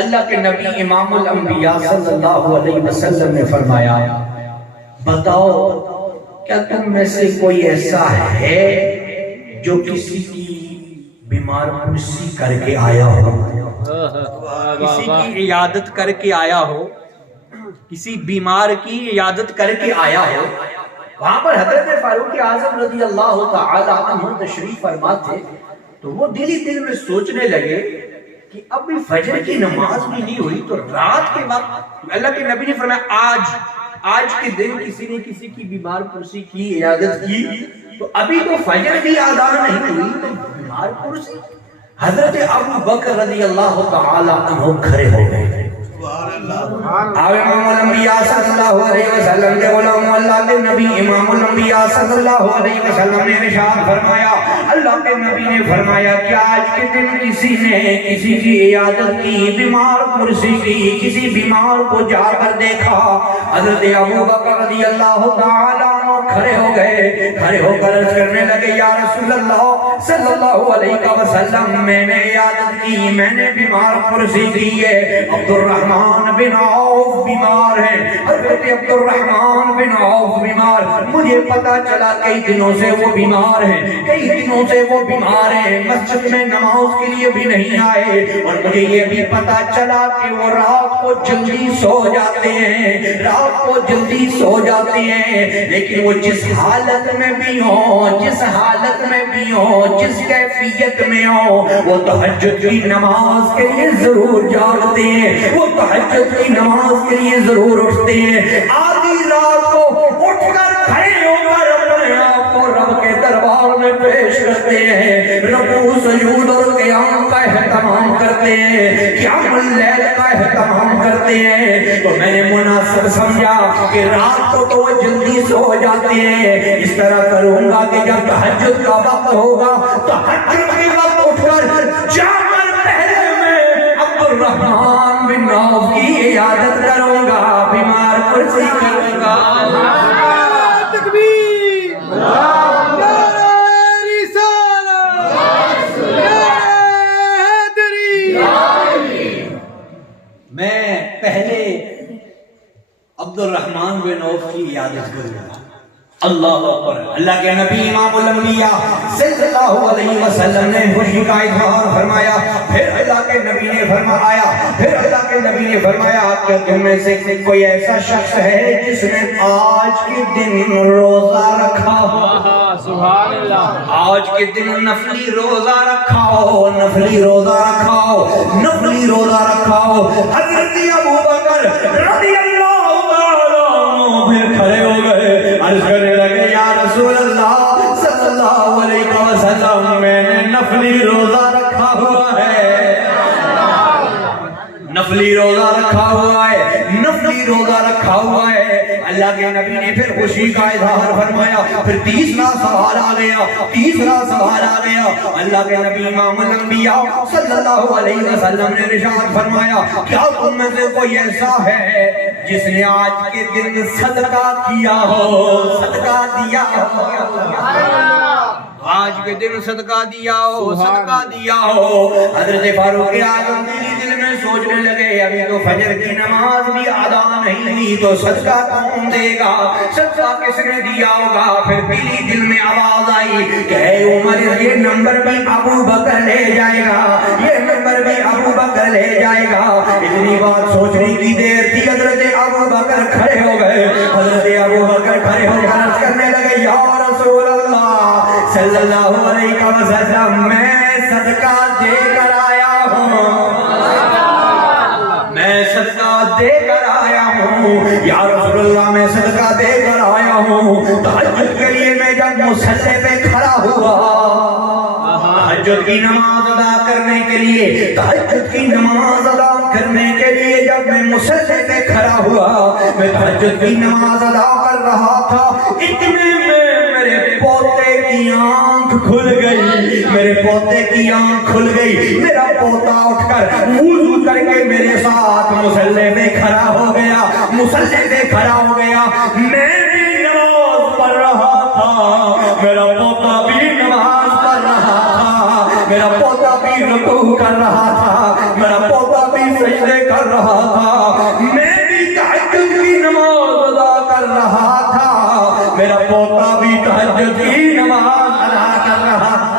اللہ کے نبی امام الانبیاء صلی اللہ علیہ وسلم نے فرمایا بتاؤ کیا تم میں سے کوئی ایسا ہے جو کسی کی بیمار پرسی کر کے آیا ہو، کسی کی عیادت کر کے آیا ہو، کسی بیمار کی عیادت کر کے آیا ہو؟ وہاں پر حضرت فاروق اعظم رضی اللہ تعالی عنہ تشریف فرما تھے، تو وہ دل ہی دل میں سوچنے لگے کہ اب بھی فجر کی نماز بھی نہیں ہوئی تو رات کے وقت اللہ کے نبی نے فرمایا آج کے دن کسی نے کسی کی بیمار پرسی کی، عیادت کی، تو ابھی تو فجر بھی ادا نہیں ہوئی تو بیمار پرسی۔ حضرت ابو بکر رضی اللہ تعالی عنہ کھڑے ہو گئے، امام الانبیاء صلی اللہ علیہ وسلم کے غلام اللہ کے نبی امام الانبیاء صلی اللہ علیہ وسلم نے ارشاد فرمایا، اللہ کے نبی نے فرمایا کہ آج کے دن کسی نے کسی کی عیادت کی، بیمار پرسی کی، کسی بیمار کو جا کر دیکھا۔ حضرت ابو بکر رضی اللہ تعالی عنہ کھڑے ہو گئے، کھڑے ہو کر عرض کرنے لگے یا رسول اللہ صلی اللہ علیہ وسلم میں نے عیادت کی، میں نے بیمار پرسی کی ہے، عبد الرحمن بن عوف بیمار ہے، حضرت عبد الرحمن بن عوف بیمار، مجھے پتا چلا کئی دنوں سے وہ بیمار ہیں، کئی دنوں سے وہ بیمار ہیں، مسجد میں نماز کے لیے بھی نہیں آئے، اور مجھے یہ بھی پتا چلا کہ وہ رات کو جلدی سو جاتے ہیں، رات کو جلدی سو جاتے ہیں، لیکن وہ جس حالت میں بھی ہوں، جس حالت میں بھی ہوں، جس کیفیت میں ہوں، وہ تہجد کی نماز کے لیے ضرور جاگتے ہیں، وہ تہجد کی نماز کے لیے ضرور اٹھتے ہیں، آدھی رات کو اٹھ کر کھڑے ہو کر اپنے آپ کو رب کے دربار میں پیش کرتے ہیں، رکوع سجود اور قیام کا اہتمام کرتے ہیں، قیام اللیل کا اہتمام کرتے ہیں۔ تو میں نے مناسب سمجھا کہ رات کو تو وہ جلدی سو جاتے ہیں، اس طرح کروں گا کہ جب تہجد کا وقت ہوگا تہجد کے وقت اٹھ کر جا کر پہلے میں عبد الرحمن بن عوف کی عیادت کروں گا، بیمار پرسی کروں گا۔ تکبیر، میں پہلے عبد الرحمن بن عوف کی عیادت کروں گا۔ اللہ اکبر۔ اللہ کے نبی امام الانبیاء صلی اللہ علیہ وسلم نے خوشی کا اظہار فرمایا، پھر اللہ کے نبی نے فرمایا کہ تم میں سے کوئی ایسا شخص ہے جس نے آج کے دن روزہ رکھا ہو، سبحان اللہ، آج کے دن نفلی روزہ رکھا ہو، نفلی روزہ رکھا ہو، نفلی روزہ رکھا ہو۔ حضرت ابو بکر رضی اللہ تعالیٰ عنہ پھر کھڑے ہو گئے، عرض کرنے لگے یا رسول اللہ صلی اللہ علیہ وسلم میں نے نفلی روزہ رکھا ہوا ہے، نفلی روزہ رکھا ہوا ہے، نفلی روزہ رکھا ہوا ہے۔ اللہ کے نبی نے پھر خوشی کا اظہار فرمایا، پھر تیسرا سوال آ گیا۔ اللہ کے نبی امام الانبیاء صلی اللہ علیہ وسلم نے ارشاد فرمایا کیا تم میں سے کوئی ایسا ہے جس نے آج کے دن صدقہ کیا ہو، صدقہ دیا ہو، آج کے دن صدقہ دیا ہو، صدقہ دیا ہو۔ حضرت فاروق اعظم دل میں سوچنے لگے ابھی تو فجر کی نماز بھی ادا نہیں ہوئی تو صدقہ کون دے گا، صدقہ کس نے دیا ہوگا؟ پھر دل میں آواز آئی کہ اے عمر یہ نمبر بھی ابو بکر لے جائے گا، یہ نمبر بھی ابو بکر لے جائے گا۔ اتنی بات سوچنے کی دیر تھی، حضرت ابو بکر کھڑے ہو گئے، حضرت ابو بکر کھڑے ہو کر عرض کرنے لگے یا رسول اللہ صلی اللہ علیہ وسلم میں صدقہ دے کر آیا ہوں، میں صدقہ دے کر آیا ہوں، یا رسول اللہ میں صدقہ دے کر آیا ہوں۔ تہجد کے لیے میں جب مصلی پہ کھڑا ہوا، تہجد کی نماز ادا کرنے کے لیے، تہجد کی نماز ادا کرنے کے لیے جب میں مصلی پہ کھڑا ہوا، میں تہجد کی نماز ادا کر رہا تھا، اتنے میں میرے پوتے کی آنکھ کھل گئی، میرے پوتے کی آنکھ کھل گئی، میرا پوتا اٹھ کر وضو کر کے میرے ساتھ مصلی پہ کھڑا ہو گیا، مصلی پہ کھڑا ہو گیا، میں بھی نماز پڑھ رہا تھا، میرا پوتا بھی نماز پڑھ رہا تھا، میرا پوتا بھی رکوع کر رہا تھا، میرا پوتا بھی سجدے کر رہا تھا، میں بھی تہجد کی نماز ادا کر رہا تھا، میرا پوتا بھی تہجد کی نماز ادا کر رہا تھا۔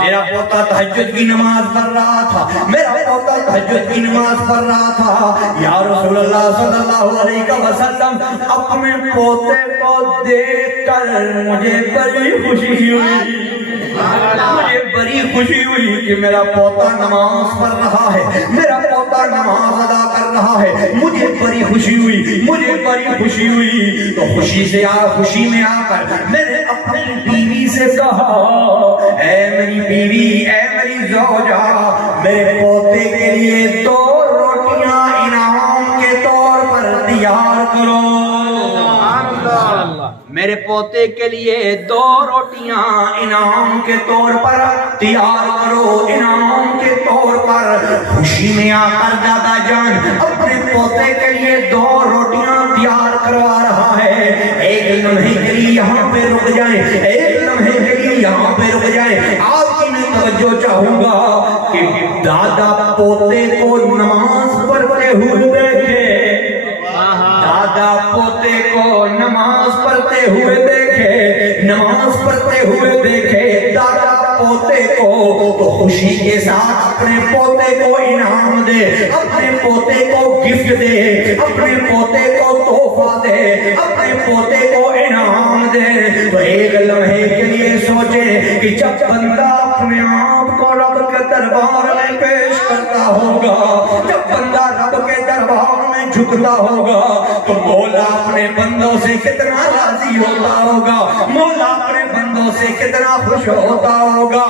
میرا پوتا تہجد کی نماز پڑھ رہا تھا، میرا پوتا تہجد کی نماز پڑھ رہا تھا۔ یا رسول اللہ صلی اللہ علیہ وسلم، اپنے پوتے کو دیکھ کر مجھے بڑی خوشی ہوئی، مجھے بڑی خوشی ہوئی کہ میرا پوتا نماز پڑھ رہا ہے، میرا پوتا نماز ادا کر رہا ہے، مجھے بڑی خوشی ہوئی، مجھے بڑی خوشی ہوئی۔ تو خوشی میں آ کر میں نے اپنی بیوی سے کہا، اے میری بیوی، اے میری زوجہ، میرے پوتے کے لیے 2 روٹیاں انعام کے طور پر تیار کرو۔ میرے پوتے کے لیے 2 روٹیاں انعام کے طور پر تیار کرو، انعام کے طور پر۔ خوشی میں آ کر دادا جان اپنے پوتے کے لیے 2 روٹیاں تیار کروا رہا ہے۔ ایک لمحے کے لیے یہاں پہ رک جائیں، ایک لمحے کے لیے یہاں پہ رک جائیں۔ آپ کی میں توجہ چاہوں گا کہ دادا پوتے کو نماز پڑھتے ہوئے دیکھے، دادا پوتے کو نماز پڑھتے ہوئے دیکھے، نماز پڑھتے ہوئے دیکھے، دادا پوتے کو خوشی کے ساتھ اپنے پوتے کو انعام دے، اپنے پوتے کو گفٹ دے، اپنے پوتے کو تحفہ دے، اپنے پوتے کو انعام دے۔ تو ایک لمحے کے لیے سوچے کہ جب بندہ اپنے آپ کو رب کے دربار میں پیش کرتا ہوگا، جب بندہ رب کے دربار میں جھکتا ہوگا، تو مولا اپنے بندوں سے کتنا راضی ہوتا ہوگا، مولا اپنے بندوں سے کتنا خوش ہوتا ہوگا۔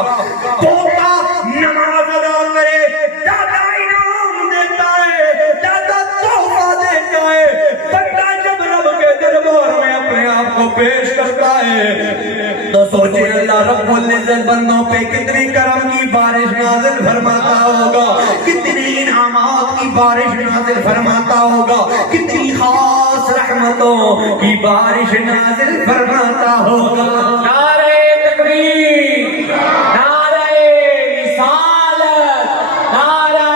پوتا نماز ادا کرے، دادا انعام دیتا ہے، دادا تحفہ دیتا ہے، بندہ جب رب کے دربار میں اپنے آپ کو پیش کرتا ہے تو سوچے اللہ رب العزت بندوں پہ کتنی کرم کی بارش نازل فرماتا ہوگا، کتنی انعامات کی بارش نازل فرماتا ہوگا، کتنی خاص رحمتوں کی بارش نازل فرماتا ہوگا۔ نعرہ تکبیر، نعرہ رسالت، نعرہ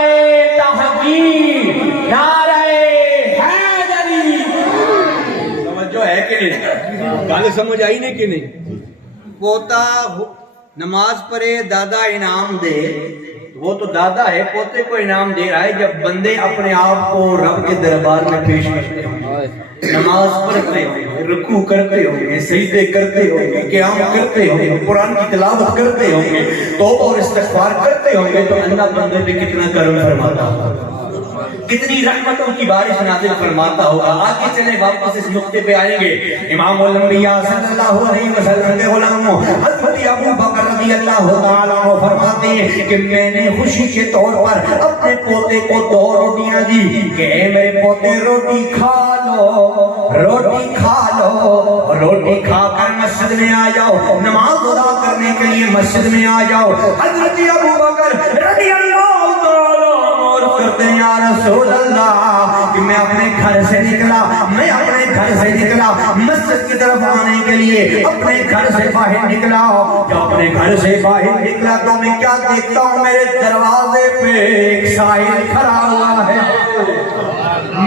تحقیق، نعرہ حیدری۔ سمجھو ہے کہ نہیں؟ گالے سمجھ آئی نہیں کہ نہیں؟ پوتا نماز پڑھے، دادا انعام دے، وہ تو دادا ہے، پوتے کو انعام دے رہا ہے۔ جب بندے اپنے آپ کو رب کے دربار میں پیش کرتے ہوں گے، نماز پڑھتے ہوں گے، رکوع کرتے ہوں گے، سجدے کرتے ہوں گے، قیام کرتے ہوں گے، قرآن کی تلاوت کرتے ہوں گے، توبہ اور استغفار کرتے ہوں گے، تو اللہ بندے پہ کتنا کرم فرماتا ہوگا، کتنی رحمتوں کی بارش نازل فرماتا ہوگا۔ آگے چلیں، واپس اس نقطے پہ آئیں گے۔ امام الانبیاء صلی اللہ علیہ وسلم کے غلاموں حضرت ابو بکر رضی اللہ تعالیٰ عنہ فرماتے ہیں کہ میں نے خوشی کے طور پر اپنے پوتے کو 2 روٹیاں دی کہ اے میرے پوتے روٹی کھا لو، روٹی کھا لو، روٹی کھا کر مسجد میں آ جاؤ، نماز ادا کرنے کے لیے مسجد میں آ جاؤ۔ حضرت ابو بکر رضی اللہ تعالیٰ کرتے ہیں، یا رسول اللہ، کہ میں اپنے گھر سے نکلا، میں اپنے گھر سے نکلا مسجد کی طرف آنے کے لیے، اپنے گھر سے باہر نکلا، جب اپنے گھر سے باہر نکلا تو میں کیا دیکھتا ہوں، میرے دروازے پہ ایک سائل کھڑا ہوا ہے،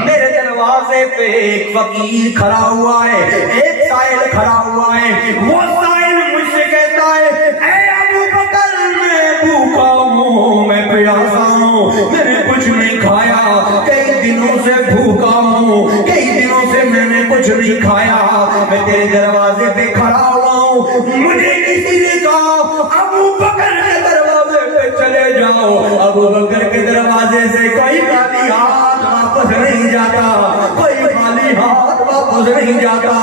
میرے دروازے پہ ایک فقیر کھڑا ہوا ہے، ایک سائل کھڑا ہوا ہے۔ وہ سائل مجھ سے کہتا ہے، اے ابو بکر میں بھوکا ہوں، میں پیاسا ہوں، میں نے کچھ نہیں کھایا، کئی دنوں سے بھوکا ہوں، کئی دنوں سے میں نے کچھ نہیں کھایا، میں تیرے دروازے پہ کھڑا ہوا ہوں۔ مجھے کسی نے کہا ابو بکر کے دروازے پہ چلے جاؤ، ابو بکر کے دروازے سے کوئی خالی ہاتھ واپس نہیں جاتا، کوئی خالی ہاتھ واپس نہیں جاتا۔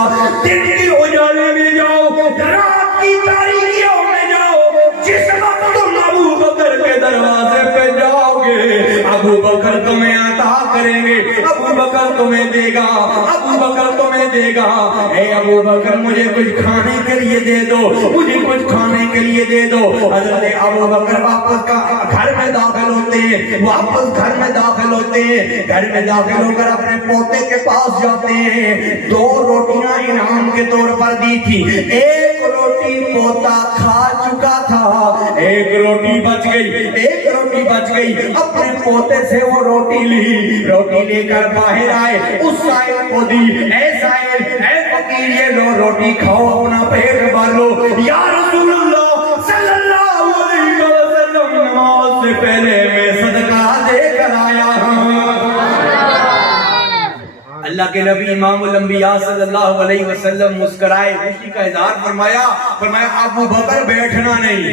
دن کی اجالے میں جاؤ، رات کی تاریکیوں میں جاؤ، جس وقت تم ابو بکر کے دروازے پہ جاؤ گے، ابو بکر تمہیں عطا کریں گے، ابو بکر تمہیں دے گا، ابو بکر تمہیں دے گا۔ اے ابو بکر مجھے کچھ کھانے کے لیے دے دو، مجھے کچھ کھانے کے لیے دے دو۔ حضرت ابو بکر واپس گھر میں داخل ہوتے ہیں، واپس گھر میں داخل ہوتے ہیں، گھر میں داخل ہو کر اپنے پوتے کے پاس جاتے ہیں۔ 2 روٹیاں انعام کے طور پر دی تھی، ایک روٹی پوتا کھا چکا چکا تھا، ایک روٹی بچ گئی، اپنے پوتے سے وہ روٹی لے کر باہر آئے، اس سائل کو دی، اے سائل، اے فقیر، یہ لو روٹی کھاؤ، اپنا پیٹ بھر لو۔ یا رسول اللہ صلی اللہ علیہ وسلم، نماز سے پہلے میں صدقہ دے کر آیا ہوں۔ اللہ کے نبی امام الانبیاء صلی اللہ علیہ وسلم مسکرائے، خوشی کا اظہار فرمایا ابو بکر بیٹھنا نہیں،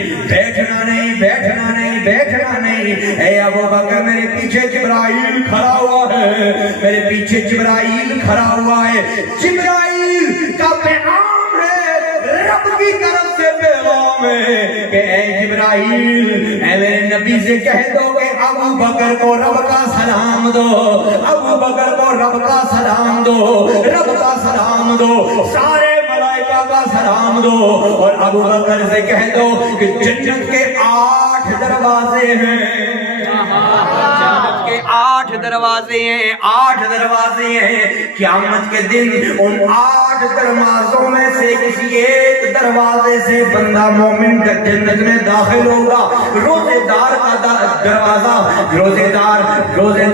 اے ابو بکر میرے پیچھے جبرائیل کھڑا ہوا ہے، جبرائیل کا پیغام ہے، رب کی طرف سے پیغام ہے کہ اے جبرائیل، اے میرے نبی سے کہہ دو کہ ابو بکر کو رب کا سلام دو، سارے ملائکہ کا سلام دو، اور ابو بکر سے کہہ دو کہ جنت کے 8 دروازے ہیں، جنت کے 8 دروازے ہیں، قیامت کے دن ان 8 دروازوں میں سے کسی ایک دروازے سے بندہ مومن جنت میں داخل ہوگا۔ روزے دار کا دروازہ، روزے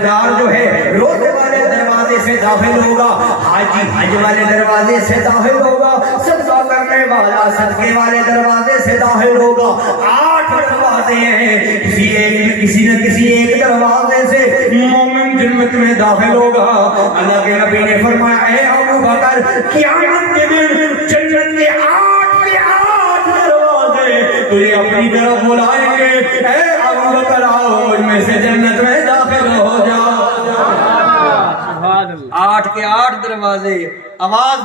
دار جو ہے روزے والے دروازے سے داخل ہوگا، حاجی حج والے دروازے سے داخل ہوگا، صدقہ کرنے والا صدقے والے دروازے سے داخل ہوگا۔ 8 دروازے ہیں، کسی نہ کسی ایک دروازے سے مومن جنت میں داخل ہوگا۔ اللہ کے نبی نے فرمایا اے ابو بکر، قیامت کے دن جنت کے 8 دروازے تجھے اپنی طرف بلائیں گے، اے ابو بکر آؤ مجھ میں سے جنت میں داخل ہو جاؤ۔ 8 کے 8 دروازے، آواز